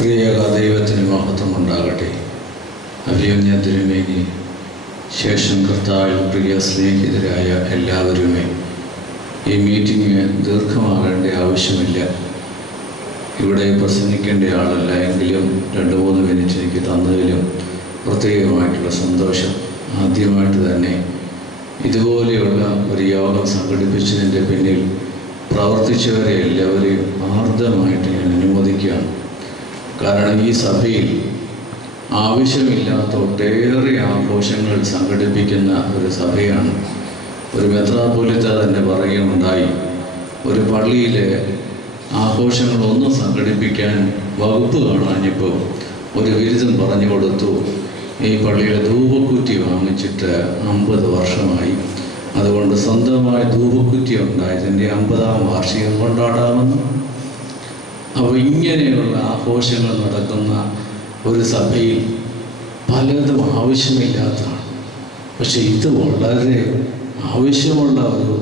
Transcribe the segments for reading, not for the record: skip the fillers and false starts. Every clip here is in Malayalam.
പ്രിയക ദൈവത്തിന് മഹത്വം ഉണ്ടാകട്ടെ. അഭിമന്യ തിരുമേനി, ശേഷം കർത്താവിൽ പ്രിയ സ്നേഹിതരായ എല്ലാവരുമേ, ഈ മീറ്റിംഗ് ദീർഘമാകേണ്ട ആവശ്യമില്ല. ഇവിടെ പ്രസംഗിക്കേണ്ട ആളല്ല, എങ്കിലും 2-3 മിനിറ്റ് എനിക്ക് തന്നതിലും പ്രത്യേകമായിട്ടുള്ള സന്തോഷം. ആദ്യമായിട്ട് തന്നെ ഇതുപോലെയുള്ള ഒരു യോഗം സംഘടിപ്പിച്ചതിൻ്റെ പിന്നിൽ പ്രവർത്തിച്ചവരെ എല്ലാവരെയും ആർദ്രമായിട്ട് ഞാൻ അനുമോദിക്കുകയാണ്. കാരണം ഈ സഭയിൽ ആവശ്യമില്ലാത്ത ഒട്ടേറെ ആഘോഷങ്ങൾ സംഘടിപ്പിക്കുന്ന ഒരു സഭയാണ്. ഒരു മെത്രാപ്പോലീത്ത തന്നെ പറയുകയുണ്ടായി, ഒരു പള്ളിയിലെ ആഘോഷങ്ങളൊന്നും സംഘടിപ്പിക്കാൻ വകുപ്പ് കാണാനിപ്പോൾ ഒരു ബിരുദം പറഞ്ഞു കൊടുത്തു. ഈ പള്ളിയിലെ ധൂപക്കുറ്റി വാങ്ങിച്ചിട്ട് 50 വർഷമായി. അതുകൊണ്ട് സ്വന്തമായി ധൂപക്കുറ്റി ഉണ്ടായതിൻ്റെ 50ാം വാർഷികം കൊണ്ടാടാമെന്ന്. അപ്പോൾ ഇങ്ങനെയുള്ള ആഘോഷങ്ങൾ നടക്കുന്ന ഒരു സഭയിൽ പലതും ആവശ്യമില്ലാത്തതാണ്. പക്ഷെ ഇത് വളരെ ആവശ്യമുള്ള ഒരു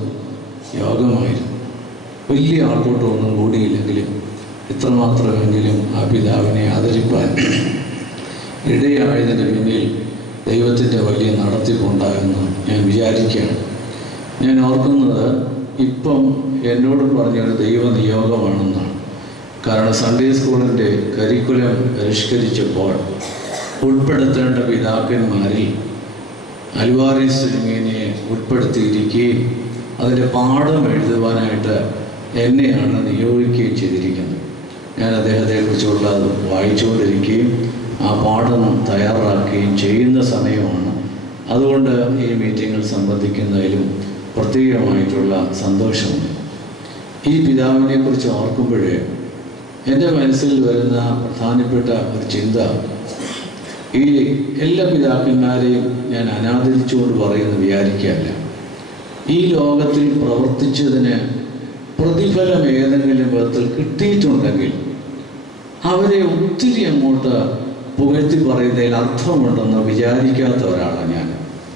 യോഗമായിരുന്നു. വലിയ ആൾക്കൂട്ടമൊന്നും കൂടിയില്ലെങ്കിലും ഇത്രമാത്രമെങ്കിലും ആ പിതാവിനെ ആദരിപ്പാൻ ഇടയായതിന് പിന്നിൽ ദൈവത്തിൻ്റെ വലിയ നടത്തിപ്പുണ്ടായെന്ന് ഞാൻ വിചാരിക്കുകയാണ്. ഞാൻ ഓർക്കുന്നത് ഇപ്പം എന്നോട് പറഞ്ഞൊരു ദൈവനിയോഗമാണെന്നാണ്. കാരണം സൺഡേ സ്കൂളിൻ്റെ കരിക്കുലം പരിഷ്കരിച്ചപ്പോൾ ഉൾപ്പെടുത്തേണ്ട പിതാക്കന്മാരിൽ അൽവാരീസ് തിരുമേനിയെ ഉൾപ്പെടുത്തിയിരിക്കുകയും അതിൻ്റെ പാഠം എഴുതുവാനായിട്ട് എന്നെയാണ് നിയോഗിക്കുകയും ചെയ്തിരിക്കുന്നത്. ഞാൻ അദ്ദേഹത്തെക്കുറിച്ചുള്ള വായിച്ചുകൊണ്ടിരിക്കുകയും ആ പാഠം തയ്യാറാക്കുകയും ചെയ്യുന്ന സമയമാണ്. അതുകൊണ്ട് ഈ മീറ്റിങ്ങിൽ സംബന്ധിക്കുന്നതിലും പ്രത്യേകമായിട്ടുള്ള സന്തോഷമുണ്ട്. ഈ പിതാവിനെക്കുറിച്ച് ഓർക്കുമ്പോഴേ എൻ്റെ മനസ്സിൽ വരുന്ന പ്രധാനപ്പെട്ട ഒരു ചിന്ത, ഈ എല്ലാ പിതാക്കന്മാരെയും ഞാൻ അനാദരിച്ചുകൊണ്ട് പറയുന്നത് വിചാരിക്കുകയല്ല. ഈ ലോകത്തിൽ പ്രവർത്തിച്ചതിന് പ്രതിഫലം ഏതെങ്കിലും വിധത്തിൽ കിട്ടിയിട്ടുണ്ടെങ്കിൽ അവരെ ഒത്തിരി അങ്ങോട്ട് പുകഴ്ത്തി പറയുന്നതിൽ അർത്ഥമുണ്ടെന്ന് വിചാരിക്കാത്ത ഒരാളാണ് ഞാൻ.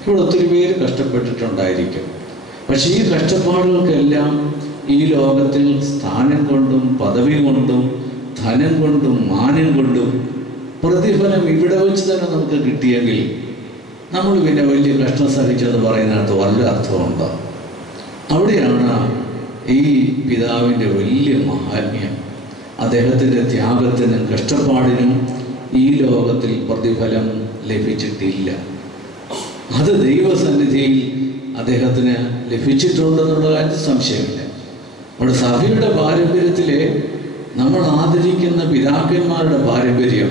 ഇവിടെ ഒത്തിരി പേര് കഷ്ടപ്പെട്ടിട്ടുണ്ടായിരിക്കും. പക്ഷേ ഈ കഷ്ടപ്പാടുകൾക്കെല്ലാം ഈ ലോകത്തിൽ സ്ഥാനം കൊണ്ടും പദവി കൊണ്ടും ധനം കൊണ്ടും മാനം കൊണ്ടും പ്രതിഫലം ഇവിടെ വെച്ച് തന്നെ നമുക്ക് കിട്ടിയെങ്കിൽ നമ്മൾ പിന്നെ വലിയ കഷ്ടം സഹിച്ചെന്ന് പറയുന്നതിനകത്ത് വല്ല അർത്ഥമുണ്ടോ? അവിടെയാണ് ഈ പിതാവിൻ്റെ വലിയ മഹാത്മ്യം. അദ്ദേഹത്തിൻ്റെ ത്യാഗത്തിനും കഷ്ടപ്പാടിനും ഈ ലോകത്തിൽ പ്രതിഫലം ലഭിച്ചിട്ടില്ല. അത് ദൈവസന്നിധിയിൽ അദ്ദേഹത്തിന് ലഭിച്ചിട്ടുണ്ടെന്നുള്ള കാര്യത്തിൽ സംശയമില്ല. നമ്മുടെ സഭയുടെ പാരമ്പര്യത്തിലെ നമ്മൾ ആദരിക്കുന്ന പിതാക്കന്മാരുടെ പാരമ്പര്യം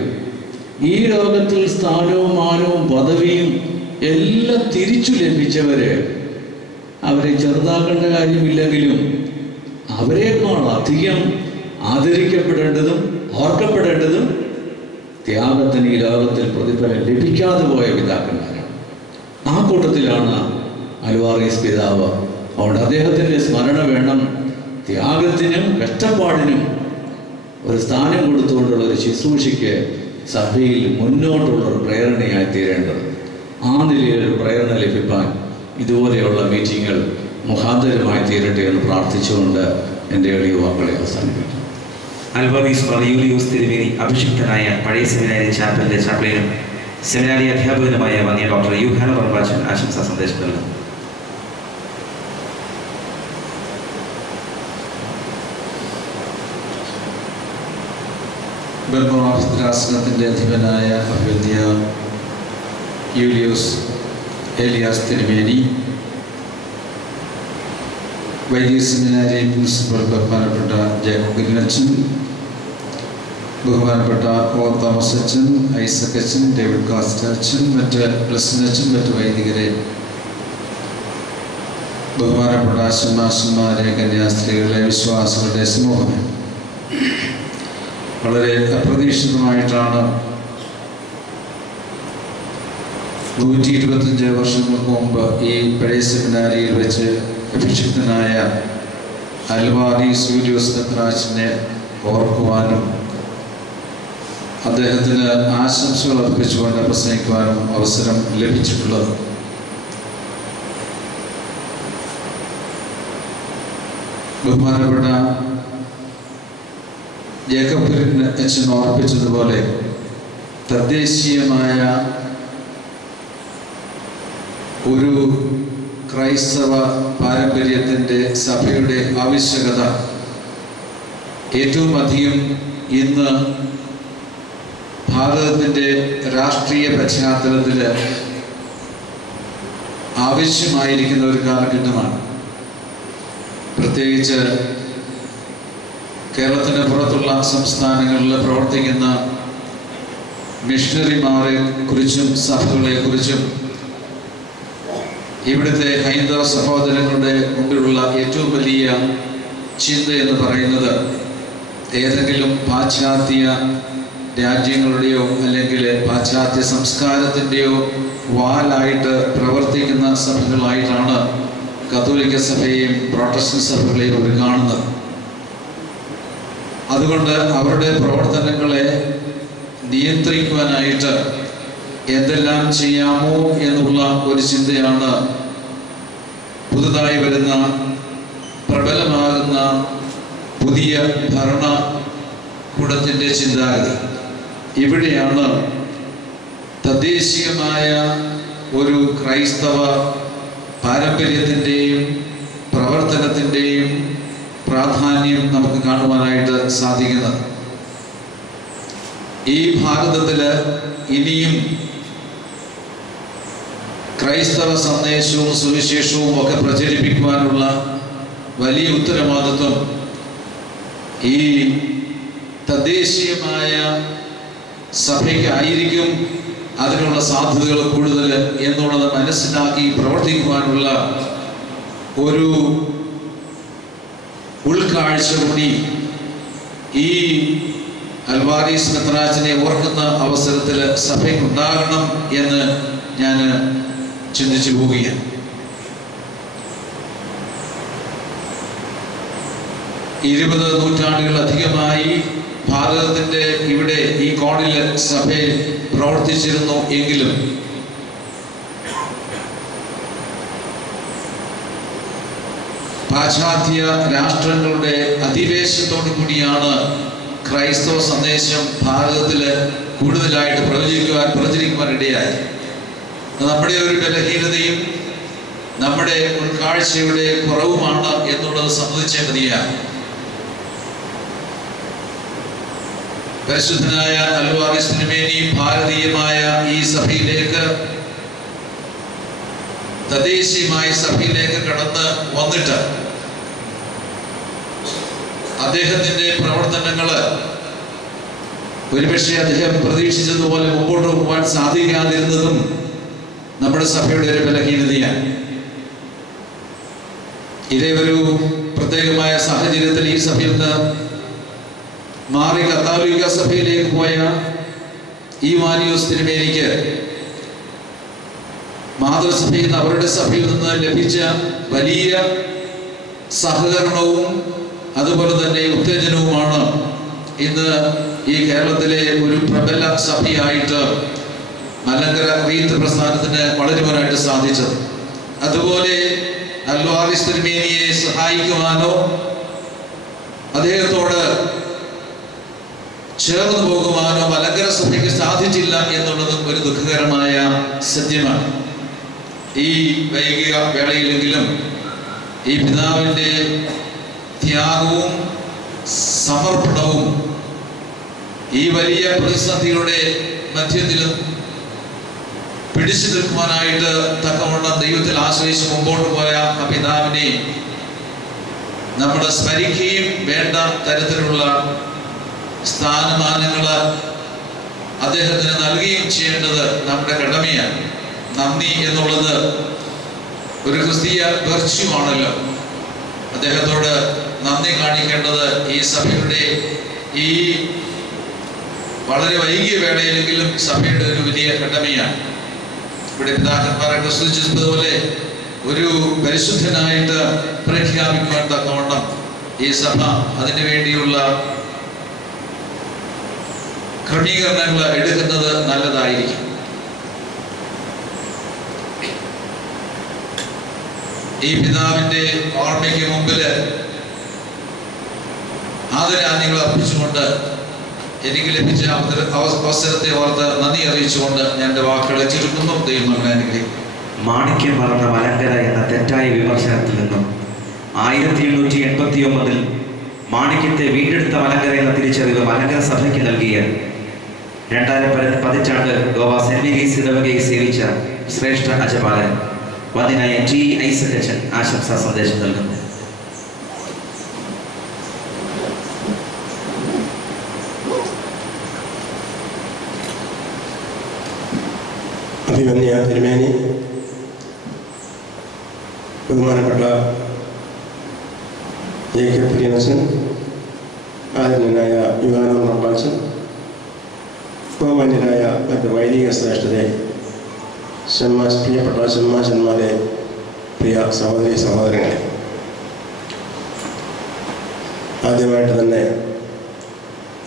ഈ ലോകത്തിൽ സ്ഥാനവും മാനവും പദവിയും എല്ലാം തിരിച്ചു ലഭിച്ചവരെ അവരെ ചെറുതാക്കേണ്ട കാര്യമില്ലെങ്കിലും അവരെക്കാൾ അധികം ആദരിക്കപ്പെടേണ്ടതും ഓർക്കപ്പെടേണ്ടതും ത്യാഗത്തിന് ഈ ലോകത്തിൽ പ്രതിഫലം ലഭിക്കാതെ പോയ പിതാക്കന്മാരാണ്. ആ കൂട്ടത്തിലാണ് അൽവാരീസ് പിതാവ്. അതുകൊണ്ട് അദ്ദേഹത്തിൻ്റെ സ്മരണ വേണം. ത്യാഗത്തിനും കഷ്ടപ്പാടിനും ഒരു സ്ഥാനം കൊടുത്തുകൊണ്ടുള്ള ഒരു ശുശ്രൂഷയ്ക്ക് സഭയിൽ മുന്നോട്ടുള്ളൊരു പ്രേരണയായി തീരേണ്ടത്. ആ നിലയിലൊരു പ്രേരണ ലഭിക്കാൻ ഇതുപോലെയുള്ള മീറ്റിങ്ങുകൾ മുഖാന്തരമായി തീരട്ടെ എന്ന് പ്രാർത്ഥിച്ചുകൊണ്ട് എൻ്റെ എളിയ വാക്കുകളെ അവസാനിപ്പിക്കും. അൽവാരീസ് മാർ യൂലിയോസ് തിരുമേനി അഭിഷിക്തനായ പഴയ സെമിനാരി ചാപ്പലിൻ്റെ ചാപ്പലിനും സെമിനാരി അധ്യാപകനുമായ വന്യ ഡോക്ടർ യൂഹാന ബർബാച്ചൻ ആശംസാ സന്ദേശം നൽകുന്നു. ബർബാസ്രാസനത്തിൻ്റെ അധിപനായ അഭിവന്യ യൂലിയോസ് ഏലിയാസ് തിരുമേനി, വൈദിക സെമിനാരി പ്രിൻസിപ്പൽ ബഹുമാനപ്പെട്ട ജേക്കബ് ഗിരിനച്ചൻ, ബഹുമാനപ്പെട്ട ഓ തോമസ് അച്ഛൻ, ഐസക് അച്ഛൻ, ഡേവിഡ് കാസ്റ്റ് അച്ഛൻ, മറ്റ് ബ്ലസ്സൻ അച്ഛൻ, മറ്റ് വൈദികരെ, ബഹുമാനപ്പെട്ട അച്ഛന്മാരെ, കന്യാസ്ത്രീകളെ, വിശ്വാസികളുടെ സമൂഹമേ, വളരെ അപ്രതീക്ഷിതമായിട്ടാണ് 125 വർഷങ്ങൾക്ക് മുമ്പ് ഈ പഴയ സെമിനാരിയിൽ വെച്ച് അഭിഷിക്തനായ അൽവാരീസ് യൂലിയോസ് മെത്രാച്ചനെ ഓർക്കുവാനും അദ്ദേഹത്തിന് ആശംസകൾ അർപ്പിച്ചുകൊണ്ട് പ്രസംഗിക്കുവാനും അവസരം ലഭിച്ചിട്ടുള്ളത്. ബഹുമാനപ്പെട്ട ജേക്കബ് അച്ഛൻ ഓർപ്പിച്ചതുപോലെ തദ്ദേശീയമായ ഒരു ക്രൈസ്തവ പാരമ്പര്യത്തിൻ്റെ സഭയുടെ ആവശ്യകത ഏറ്റവും അധികം ഇന്ന് ഭാരതത്തിൻ്റെ രാഷ്ട്രീയ പശ്ചാത്തലത്തിൽ ആവശ്യമായിരിക്കുന്ന ഒരു കാലഘട്ടമാണ്. പ്രത്യേകിച്ച് കേരളത്തിന് പുറത്തുള്ള സംസ്ഥാനങ്ങളിൽ പ്രവർത്തിക്കുന്ന മിഷണറിമാരെ കുറിച്ചും സഭകളെക്കുറിച്ചും ഇവിടുത്തെ ഹൈന്ദവ സഹോദരങ്ങളുടെ മുമ്പിലുള്ള ഏറ്റവും വലിയ ചിന്ത എന്ന് പറയുന്നത് ഏതെങ്കിലും പാശ്ചാത്യ രാജ്യങ്ങളുടെയോ അല്ലെങ്കിൽ പാശ്ചാത്യ സംസ്കാരത്തിൻ്റെയോ വാലായിട്ട് പ്രവർത്തിക്കുന്ന സഭകളായിട്ടാണ് കത്തോലിക്ക സഭയെയും പ്രൊട്ടസ്റ്റന്റ് സഭകളെയും അവർ കാണുന്നത്. അതുകൊണ്ട് അവരുടെ പ്രവർത്തനങ്ങളെ നിയന്ത്രിക്കുവാനായിട്ട് എന്തെല്ലാം ചെയ്യാമോ എന്നുള്ള ഒരു ചിന്തയാണ് പുതുതായി വരുന്ന പ്രബലമാകുന്ന പുതിയ ഭരണകൂടത്തിൻ്റെ ചിന്താഗതി. ഇവിടെയാണ് തദ്ദേശീയമായ ഒരു ക്രൈസ്തവ പാരമ്പര്യത്തിൻ്റെയും പ്രവർത്തനത്തിൻ്റെയും പ്രാധാന്യം നമുക്ക് കാണുവാനായിട്ട് സാധിക്കുന്നത്. ഈ ഭാരതത്തിൽ ഇനിയും ക്രൈസ്തവ സന്ദേശവും സുവിശേഷവും ഒക്കെ പ്രചരിപ്പിക്കുവാനുള്ള വലിയ ഉത്തരവാദിത്വം ഈ തദ്ദേശീയമായ സഭയ്ക്കായിരിക്കും. അതിനുള്ള സാധ്യതകൾ കൂടുതൽ എന്നുള്ളത് മനസ്സിലാക്കി പ്രവർത്തിക്കുവാനുള്ള ഒരു ഉൾക്കാഴ്ച കൂടി ഈ അൽവാരീസ് മെത്രാച്ചനെ ഓർക്കുന്ന അവസരത്തിൽ സഭയ്ക്കുണ്ടാകണം എന്ന് ഞാൻ ചിന്തിച്ചു പോവുകയാണ്. 20 നൂറ്റാണ്ടുകളധികമായി ഭാരതത്തിൻ്റെ ഇവിടെ ഈ കോണിൽ സഭയിൽ പ്രവർത്തിച്ചിരുന്നു എങ്കിലും പാശ്ചാത്യ രാഷ്ട്രങ്ങളുടെ അധിവേശത്തോടു കൂടിയാണ് ക്രൈസ്തവ സന്ദേശം ഭാരതത്തിൽ കൂടുതലായിട്ട് പ്രചരിക്കുവാൻ ഇടയായി. നമ്മുടെ ഒരു ബലഹീനതയും നമ്മുടെ ഉൾക്കാഴ്ചയുടെ കുറവുമാണ് എന്നുള്ളത് സമ്മതിച്ചേണ്ടതാണ്. പരിശുദ്ധനായ അൽവാരീസ് തിരുമേനി ഭാരതീയമായ ഈ സഭയിലേക്ക്, തദ്ദേശീയമായ സഭയിലേക്ക് കടന്ന് വന്നിട്ട് അദ്ദേഹത്തിന്റെ പ്രവർത്തനങ്ങള് ഒരുപക്ഷെ അദ്ദേഹം പ്രതീക്ഷിച്ചതുപോലെ മുമ്പോട്ട് പോകാൻ സാധിക്കാതിരുന്നതും നമ്മുടെ സഭയുടെ ഒരു ബലഹീനതയാണ്. ഇതേ ഒരു പ്രത്യേകമായ സാഹചര്യത്തിൽ ഈ സഭയിൽ നിന്ന് മാറി കത്തോലിക്ക സഭയിലേക്ക് പോയ ഈവാനിയോസ് തിരുമേനിക്ക് മാതൃസഭയിൽ നിന്ന് അവരുടെ സഭയിൽ നിന്ന് ലഭിച്ച വലിയ സഹകരണവും അതുപോലെ തന്നെ ഉത്തേജനവുമാണ് ഇന്ന് ഈ കേരളത്തിലെ ഒരു പ്രബല സഭയായിട്ട് മലങ്കര റീത്ത് പ്രസ്ഥാനത്തിന് വളരുവാനായിട്ട് സാധിച്ചത്. അതുപോലെ അൽവാരീസ് തിരുമേനിയെ സഹായിക്കുവാനോ അദ്ദേഹത്തോട് ചേർന്ന് പോകുവാനോ മലങ്കര സഭയ്ക്ക് സാധിച്ചില്ല എന്നുള്ളതും ഒരു ദുഃഖകരമായ സത്യമാണ്. ഈ വൈകിക വേളയിലെങ്കിലും ഈ പിതാവിൻ്റെ ത്യാഗവും സമർപ്പണവും ഈ വലിയ പ്രതിസന്ധികളുടെ മധ്യത്തിലും പിടിച്ചു നിൽക്കുവാനായിട്ട് തക്കവണ്ണം ദൈവത്തിൽ ആശ്രയിച്ച് മുമ്പോട്ട് പോയ ആ പിതാവിനെ നമ്മൾ സ്മരിക്കുകയും വേണ്ട തരത്തിലുള്ള സ്ഥാനമാനങ്ങൾ അദ്ദേഹത്തിന് നൽകുകയും ചെയ്യേണ്ടത് നമ്മുടെ കടമയാണ്. നന്ദി എന്നുള്ളത് ഒരു ക്രിസ്തീയ വെർച്യുവാണല്ലോ. അദ്ദേഹത്തോട് നന്ദി കാണിക്കേണ്ടത് ഈ സഭയുടെ ഈ വളരെ വൈകിയ വേളയിലെങ്കിലും സഭയുടെ ഒരു വലിയ കടമയാണ്. ഇവിടെ പിതാക്കന്മാരൊക്കെ സൂചിച്ചതുപോലെ ഒരു പരിശുദ്ധനായിട്ട് പ്രഖ്യാപിക്കുവാൻ തക്കവണ്ണം ഈ സഭ അതിനു വേണ്ടിയുള്ള ക്രമീകരണങ്ങൾ എടുക്കുന്നത് നല്ലതായിരിക്കും. ഈ പിതാവിന്റെ ഓർമ്മയ്ക്ക് മുമ്പിൽ ആദരാഞ്ജലികൾ അർപ്പിച്ചുകൊണ്ട് എനിക്ക് ലഭിച്ച അവസരത്തെ ഓർത്ത് നന്ദി അറിയിച്ചുകൊണ്ട് ഞാൻ എൻ്റെ വാക്കുകളെ ചുരുക്കുന്നു. ദൈവം നമ്മളെ അനുഗ്രഹിക്കും. മാണിക്യം പറഞ്ഞ മലങ്കര എന്ന തെറ്റായ വിമർശനത്തിൽ നിന്നും 1889 മാണിക്യത്തെ വീണ്ടെടുത്ത മലങ്കര എന്ന തിരിച്ചറിവ് മലങ്കര സഭയ്ക്ക് നൽകിയ 2000 പതിറ്റാണ്ട് ഗോവ സെന്റ് മേരീസ് ഇടവകയെ സേവിച്ച ശ്രേഷ്ഠ അജപാലൻ വന്ദനായ ടി ഐസക് അച്ഛൻ ആശംസാ സന്ദേശം നൽകുന്നു. അഭിമന്യ തിരുമേനി, ബഹുമാനപ്പെട്ട ജേക്കബ് പ്രിയനച്ചൻ, ആദരണീയനായ യുഹാനോ റംബാച്ചൻ, ബഹുമാന്യരായ മറ്റ് വൈദിക ശ്രേഷ്ഠരെ, പ്രിയപ്പെട്ട ഷമ്മാശന്മാരെ, പ്രിയ സഹോദരി സഹോദരങ്ങളെ, ആദ്യമായിട്ട് തന്നെ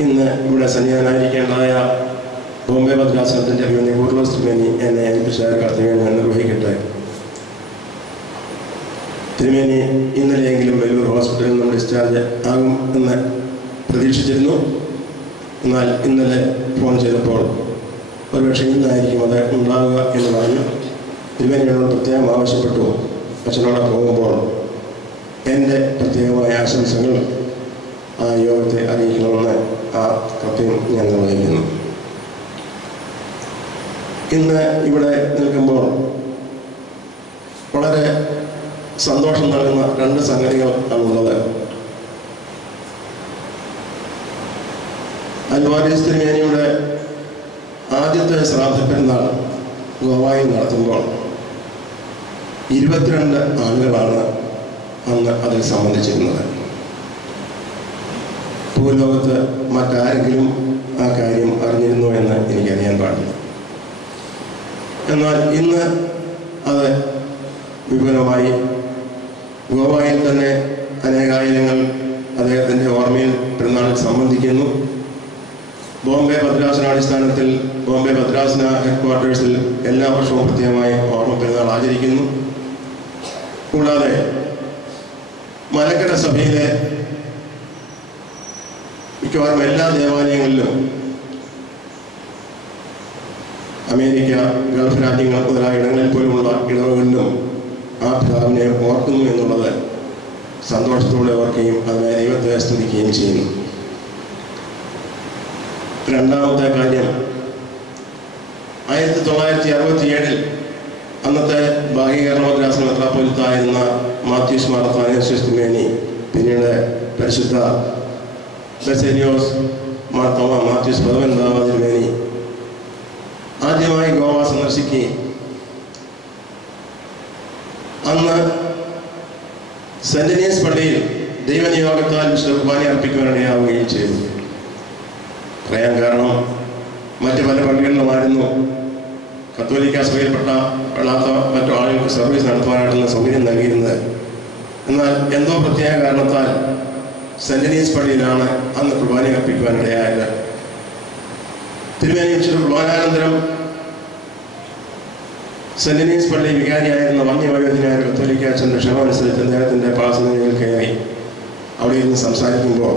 ഇന്ന് ഇവിടെ സന്നിഹിതനായിരിക്കേണ്ടതായ ബോംബെ ഭദ്രാസനത്തിൻ്റെ അഭിമന്യ കൂർലോസ് തിരുമേനി എന്നെ ഏൽപ്പിച്ച കർത്തവ്യം ഞാൻ നിർവഹിക്കട്ടെ. തിരുമേനി ഇന്നലെയെങ്കിലും വെല്ലൂർ ഹോസ്പിറ്റലിൽ നിന്ന് ഡിസ്ചാർജ് ആകും എന്ന് പ്രതീക്ഷിച്ചിരുന്നു. എന്നാൽ ഇന്നലെ ഫോൺ ചെയ്തപ്പോൾ ഒരുപക്ഷെ ഇന്നായിരിക്കും അത് ഉണ്ടാവുക എന്ന് പറഞ്ഞു. തിരുമേനിയോട് പ്രത്യേകം ആവശ്യപ്പെട്ടു, അച്ഛനോടെ പോകുമ്പോൾ എൻ്റെ പ്രത്യേകമായ ആശംസകൾ ആ യോഗത്തെ അറിയിക്കണമെന്ന് ആ കർത്തവ്യം ഞാൻ നിർവഹിക്കുന്നു. ഇന്ന് ഇവിടെ നിൽക്കുമ്പോൾ വളരെ സന്തോഷം നൽകുന്ന രണ്ട് സംഗതികൾ ആണുള്ളത്. അൽവാരീസ് തിരുമേനിയുടെ ആദ്യത്തെ ശ്രാദ്ധ പെരുന്നാൾ ഗോവായിൽ നടത്തുമ്പോൾ 22 ആളുകളാണ് അന്ന് അതിൽ സംബന്ധിച്ചിരുന്നത്. ഭൂലോകത്ത് മറ്റാരെങ്കിലും ആ കാര്യം അറിഞ്ഞിരുന്നു എന്ന് എനിക്കറിയാൻ പാടില്ല. എന്നാൽ ഇന്ന് അത് വിപുലമായി ഗോവായിൽ തന്നെ അനേകായിരങ്ങൾ അദ്ദേഹത്തിൻ്റെ ഓർമ്മയിൽ പെരുന്നാളിൽ സംബന്ധിക്കുന്നു. ബോംബെ ഭദ്രാസനാടിസ്ഥാനത്തിൽ ബോംബെ ഭദ്രാസന ഹെഡ്ക്വാർട്ടേഴ്സിൽ എല്ലാ വർഷവും പ്രത്യേകമായി ഓർമ്മ പെരുന്നാൾ ആചരിക്കുന്നു. കൂടാതെ മലങ്കര സഭയിലെ മിക്കവാറും എല്ലാ ദേവാലയങ്ങളിലും അമേരിക്ക, ഗൾഫ് രാജ്യങ്ങൾ മുതലായ ഇടങ്ങളിൽ പോലുമുള്ള ഇടവകളിലും ആ പിതാവിനെ ഓർക്കുന്നു എന്നുള്ളത് സന്തോഷത്തോടെ ഓർക്കുകയും അതിനെ ദൈവത്തെ സ്തുതിക്കുകയും ചെയ്യുന്നു. രണ്ടാമത്തെ കാര്യം, 1967 അന്നത്തെ ഭാഗ്യകേരള മദ്രാസ് മെത്രാപ്പൊലീത്തായിരുന്ന മാത്യൂസ് മാർ അത്താനേഷ്യസ് തിരുമേനി, പിന്നീട് പരിശുദ്ധ ബസേലിയോസ് മാർ തോമാ മാത്യൂസ് പ്രഥമൻ ബാവ തിരുമേനി ആദ്യമായി ഗോവ സന്ദർശിക്കുകയും അന്ന് സെന്റ് അനീസ് പള്ളിയിൽ ദൈവനിയോഗത്താൽ വിശുദ്ധ കുർബാന അർപ്പിക്കുവാനിടയാവുകയും ചെയ്തു. പറയാൻ കാരണം മറ്റ് പല പള്ളികളിലുമായിരുന്നു കത്തോലിക്ക സഭയിൽപ്പെടാത്ത മറ്റു ആളുകൾക്ക് സർവീസ് നടത്തുവാനായിട്ടുള്ള സൗകര്യം നൽകിയിരുന്നത്. എന്നാൽ എന്തോ പ്രത്യേക കാരണത്താൽ സെന്റ് അനീസ് പള്ളിയിലാണ് അന്ന് കുർബാന അർപ്പിക്കുവാനിടയായത്. തിരുമേനി വിശുദ്ധ കുർബാനാനന്തരം സെന്റ് അനീസ് പള്ളി വികാരിയായിരുന്ന വന്യവയോധിനായ കത്തോലിക്ക അച്ഛൻ്റെ ക്ഷണമനുസരിച്ച് അദ്ദേഹത്തിൻ്റെ പാസനയിൽ കയറി അവിടെ ഇരുന്ന് സംസാരിക്കുമ്പോൾ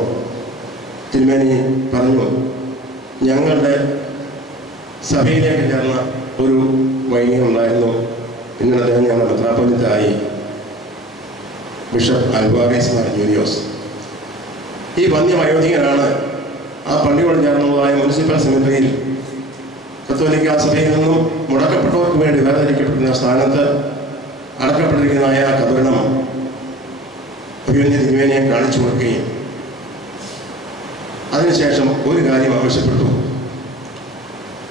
തിരുമേനി പറഞ്ഞു, ഞങ്ങളുടെ സഭയിലേക്ക് ചേർന്ന ഒരു വൈദികനുണ്ടായിരുന്നു, പിന്നീട് അദ്ദേഹം ഞങ്ങളുടെ മെത്രാപ്പൊലീത്തായി, ബിഷപ്പ് അൽവാരീസ് മാർ ജൂലിയോസ്. ഈ വന്യവയോധികനാണ് ആ പള്ളിയോട് ചേർന്നതായ മുനിസിപ്പൽ സെമിനറിയിൽ കത്തോലിക്ക സഭയിൽ നിന്നും മുടക്കപ്പെട്ടവർക്ക് വേണ്ടി വേർതിരിക്കപ്പെടുന്ന സ്ഥാനത്ത് അടക്കപ്പെട്ടിരിക്കുന്നതായ ആ കബറിടം അഭിമന്യ തിരുമേനിയെ കാണിച്ചു കൊടുക്കുകയും അതിനുശേഷം ഒരു കാര്യം ആവശ്യപ്പെട്ടു,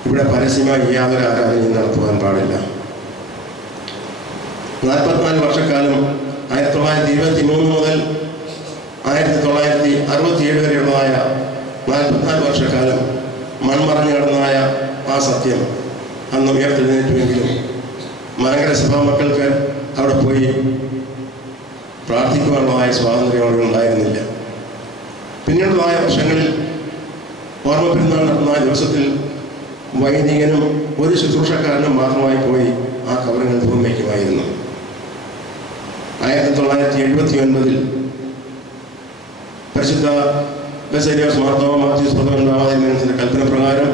ഇവിടെ പരസ്യമായി യാതൊരു ആരാധനയും നടത്തുവാൻ പാടില്ല. 44 വർഷക്കാലം 1923 മുതൽ 1967 വരെയുള്ളതായ 44 വർഷക്കാലം മൺമറഞ്ഞു കിടന്നതായ ആ സത്യം അന്ന് ഉയർത്തെഴുന്നേറ്റുവെങ്കിലും മലങ്കര സഭാ മക്കൾക്ക് അവിടെ പോയി പ്രാർത്ഥിക്കുവാനുള്ളതായ സ്വാതന്ത്ര്യം അവിടെ ഉണ്ടായിരുന്നില്ല. പിന്നീടുള്ളതായ വർഷങ്ങളിൽ ഓർമ്മ പെരുന്നാൾ നടത്തുന്ന ദിവസത്തിൽ വൈദികനും ഒരു ശുശ്രൂഷക്കാരനും മാത്രമായി പോയി ആ കബറിങ്ങൾ ധൂപം വയ്ക്കുമായിരുന്നു. 1979 പരിശുദ്ധ ബസേലിയോസ് മാർത്തോമാ മാത്യൂസ് പ്രഥമൻ ബാവാതിരുമേനസിൻ്റെ കൽപ്പന പ്രകാരം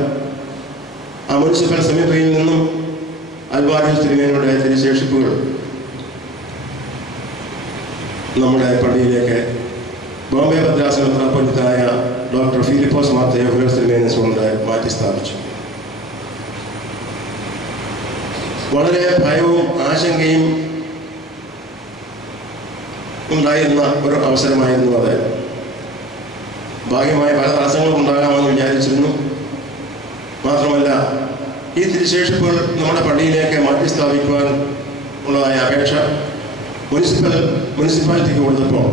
ആ മുനിസിപ്പൽ സെമിട്രിയിൽ നിന്നും അൽവാരിയോസ് തിരുമേനിയുടെ തിരുശേഷിപ്പുകൾ നമ്മുടെ പള്ളിയിലേക്ക് ബോംബെ ഭദ്രാസന മെത്രാപ്പൊലീത്തനായ ഡോക്ടർ ഫിലിപ്പോസ് മാർ തെയോഫിലോസ് തിരുമേനസ് കൊണ്ട് മാറ്റി സ്ഥാപിച്ചു. വളരെ ഭയവും ആശങ്കയും ഉണ്ടായിരുന്ന ഒരു അവസരമായിരുന്നു അത്. ഭാഗ്യമായ പല തടസ്സങ്ങളും ഉണ്ടാകാമെന്ന് വിചാരിച്ചിരുന്നു. മാത്രമല്ല, ഈ തിരുശേഷിപ്പുകൾ നമ്മുടെ പള്ളിയിലേക്ക് മാറ്റി സ്ഥാപിക്കുവാൻ ഉള്ളതായ അപേക്ഷ മുനിസിപ്പാലിറ്റിക്ക് കൊടുത്തപ്പോൾ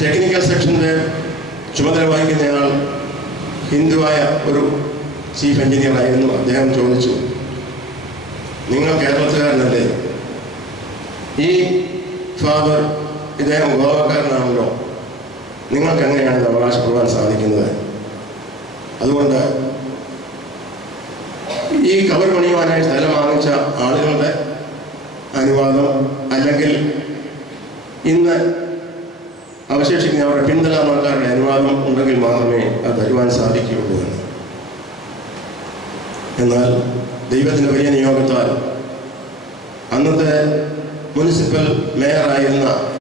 ടെക്നിക്കൽ സെക്ഷൻ്റെ ചുമതല വഹിക്കുന്നയാൾ ഹിന്ദുവായ ഒരു ചീഫ് എഞ്ചിനീയറായിരുന്നു. അദ്ദേഹം ചോദിച്ചു, നിങ്ങൾ കേരളത്തുകാരനല്ലേ? ഈ ഫാദർ ഇദ്ദേഹം ഗോവക്കാരനാണല്ലോ, നിങ്ങൾക്ക് എങ്ങനെയാണ് ഇത് അവകാശപ്പെടുവാൻ സാധിക്കുന്നത്? അതുകൊണ്ട് ഈ കബർ പണിയുവാനായി സ്ഥലം വാങ്ങിച്ച ആളുകളുടെ അനുവാദം അല്ലെങ്കിൽ ഇന്ന് അവശേഷിക്കുന്ന അവരുടെ പിന്തലാമാക്കാരുടെ അനുവാദം ഉണ്ടെങ്കിൽ മാത്രമേ അത് തരുവാൻ സാധിക്കുകയുള്ളൂ എന്ന്. എന്നാൽ ദൈവത്തിൻ്റെ വലിയ നിയോഗത്താൽ അന്നത്തെ മുനിസിപ്പൽ മേയറായിരുന്ന